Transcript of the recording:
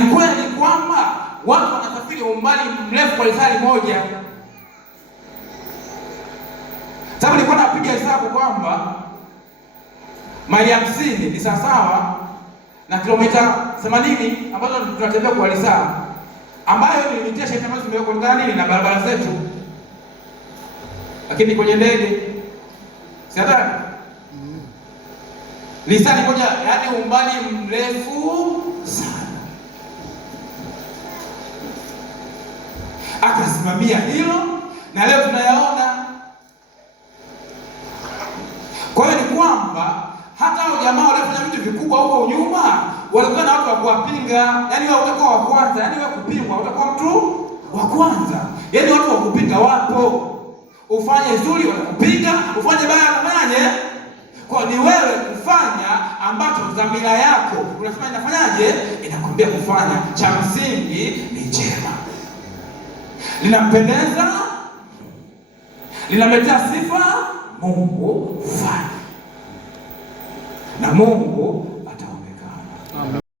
kweli kwamba watu wanasafiri umbali mrefu kwa lisali moja. Sababu nilikuwa napiga hesabu kwamba maili 50 ni sawasawa na kilomita 80 ambazo tunatembea kwa lisaa, ambayo ni limitation ambazo zimewekwa ndani na barabara zetu. Lakini kwenye ndege si hatari. Lisali moja, yaani umbali mrefu sana. Akasimamia hilo na leo tunayaona. Kwa hiyo ni kwamba hata hao jamaa waliofanya vitu vikubwa huko nyuma walikuwa na watu wa kuwapinga, yaani wao watakuwa wa kwanza, yaani wewe kupingwa utakuwa mtu wa kwanza. Yaani watu wa kupinga wapo. Ufanye zuri wanakupinga, ufanye baya wanafanyaje? Kwa ni wewe kufanya ambacho dhamira yako unasema inafanyaje? Inakwambia kufanya. Cha msingi ni jema, linampendeza, linamletea sifa Mungu, fanya na Mungu